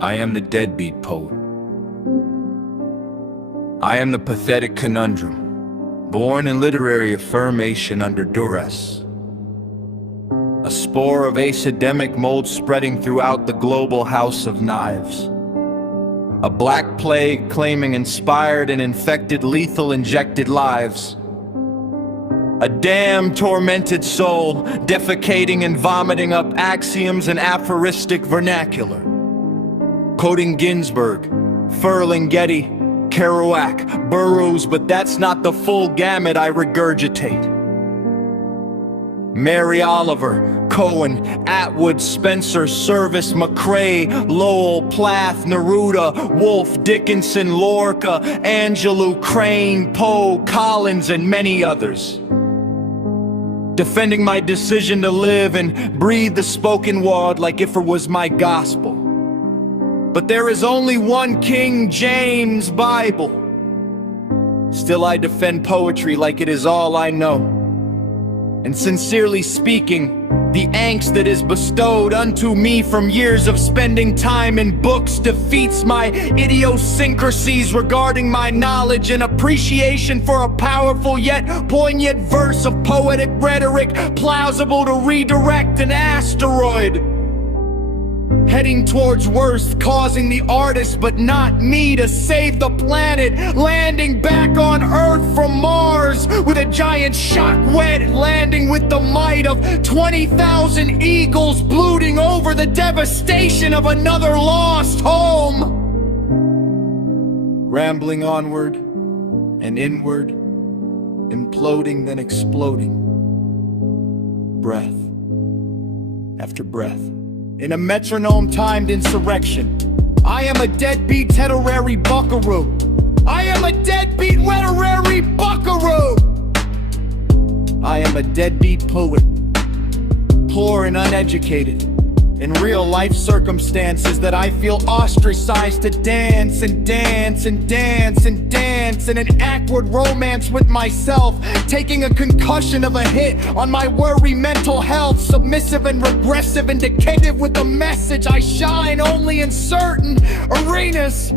I am the DeadBeat Poet. I am the Pathetic Conundrum, born in literary affirmation under duress. A spore of acedemic mold spreading throughout the global house of knives. A black plague claiming inspired and infected lethal injected lives. A damned tormented soul, defecating and vomiting up axioms and aphoristic vernacular. Quoting Ginsberg, Ferlinghetti, Kerouac, Burroughs, but that's not the full gamut I regurgitate. Mary Oliver, Cohen, Atwood, Spencer, Service, McCrae, Lowell, Plath, Neruda, Wolfe, Dickinson, Lorca, Angelou, Crane, Poe, Collins, and many others. Defending my decision to live and breathe the spoken word like if it was my gospel. But there is only one King James Bible. Still I defend poetry like it is all I know. And sincerely speaking, the angst that is bestowed unto me from years of spending time in books defeats my idiosyncrasies regarding my knowledge and appreciation for a powerful yet poignant verse of poetic rhetoric plausible to redirect an asteroid. Heading towards worst, causing the artist but not me to save the planet, landing back on Earth from Mars with a giant shockwave, landing with the might of 20,000 eagles brooding over the devastation of another lost home. Rambling onward and inward, imploding then exploding, breath after breath. In a metronome-timed insurrection, I am a deadbeat literary buckaroo. I am a deadbeat literary buckaroo. I am a deadbeat poet, poor and uneducated, in real-life circumstances that I feel ostracized to dance and dance and dance and dance in an awkward romance with myself, taking a concussion of a hit on my worry mental health, submissive and regressive, indicative with the message I shine only in certain arenas.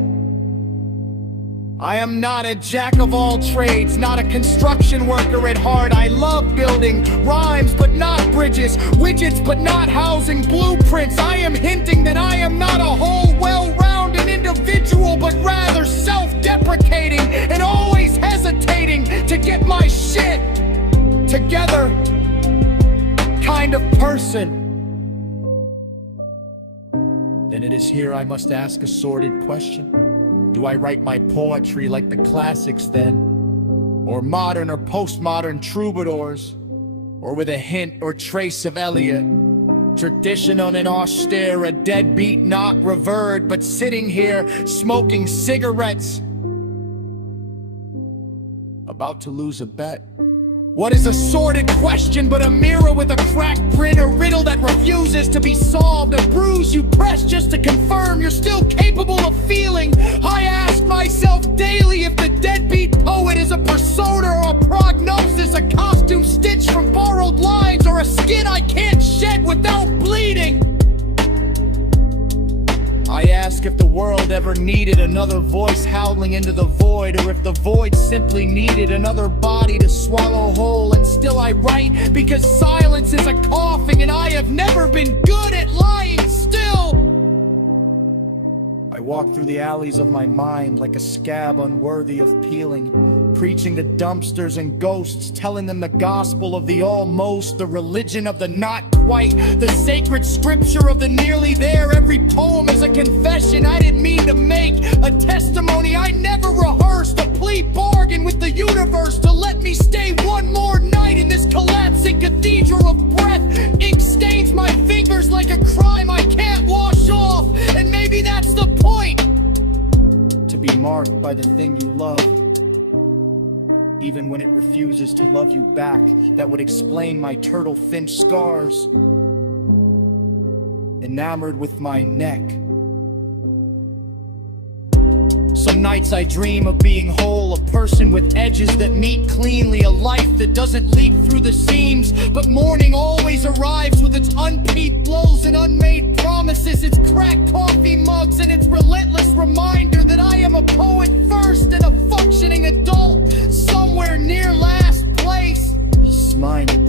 I am not a jack of all trades, not a construction worker at heart. I love building rhymes but not bridges, widgets but not housing blueprints. I am hinting that I am not a whole, well-rounded individual, but rather self-deprecating and always hesitating to get my shit together kind of person. Then it is here I must ask a sordid question. Do I write my poetry like the classics then? Or modern or postmodern troubadours? Or with a hint or trace of Eliot? Traditional and austere, a deadbeat not revered, but sitting here smoking cigarettes, about to lose a bet. What is a sordid question but a mirror with a cracked print, a riddle that refuses to be solved, a bruise you press just to confirm you're still capable of feeling? I ask myself daily if the deadbeat poet is a persona or a prognosis, a costume stitched from borrowed lines, or a skin I can't shed without bleeding. I ask if the world ever needed another voice howling into the void, or if the void simply needed another body to swallow whole. And still I write because silence is a coughing, and I have never been good at lying still. I walk through the alleys of my mind like a scab unworthy of peeling, preaching to dumpsters and ghosts, telling them the gospel of the almost, the religion of the not quite, the sacred scripture of the nearly there. Every poem is a confession I didn't mean to make, a testimony I never rehearsed, a plea bargain with the universe to let me stay one more night in this collapsing cathedral of breath. Ink stains my fingers like a crime I can't wash off, and maybe that's the point, to be marked by the thing you love, even when it refuses to love you back. That would explain my turtle finch scars, enamored with my neck. Some nights I dream of being whole, a person with edges that meet cleanly, a life that doesn't leak through the seams, but morning always arrives with its unpeaked blows and unmade promises. It's coffee mugs, and its relentless reminder that I am a poet first and a functioning adult somewhere near last place. Smiling.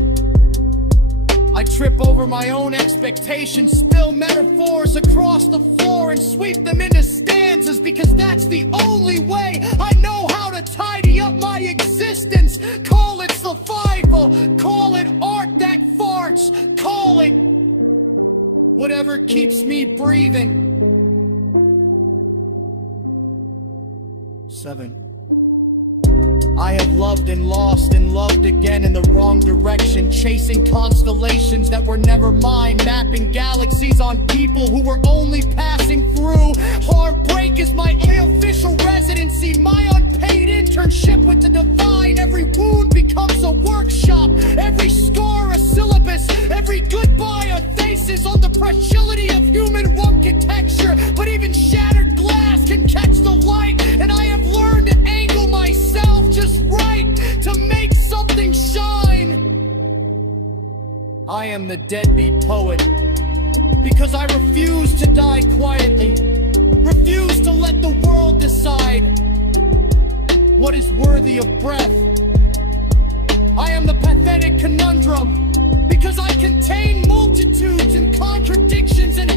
I trip over my own expectations, spill metaphors across the floor and sweep them into stanzas, because that's the only way I know how to tidy up my existence. Call it survival, call it art that farts, call it whatever keeps me breathing. 7. I have loved and lost and loved again in the wrong direction, chasing constellations that were never mine, mapping galaxies on people who were only passing through. Heartbreak is my unofficial residency, my unpaid internship with the divine. Every wound becomes a workshop, every scar a syllabus, every goodbye a thesis on the fragility of human architecture. But even shattered glass can catch the light, and I have learned to angle myself just right to make something shine. I am the deadbeat poet because I refuse to die quietly, refuse to let the world decide what is worthy of breath. I am the pathetic conundrum because I contain multitudes and contradictions and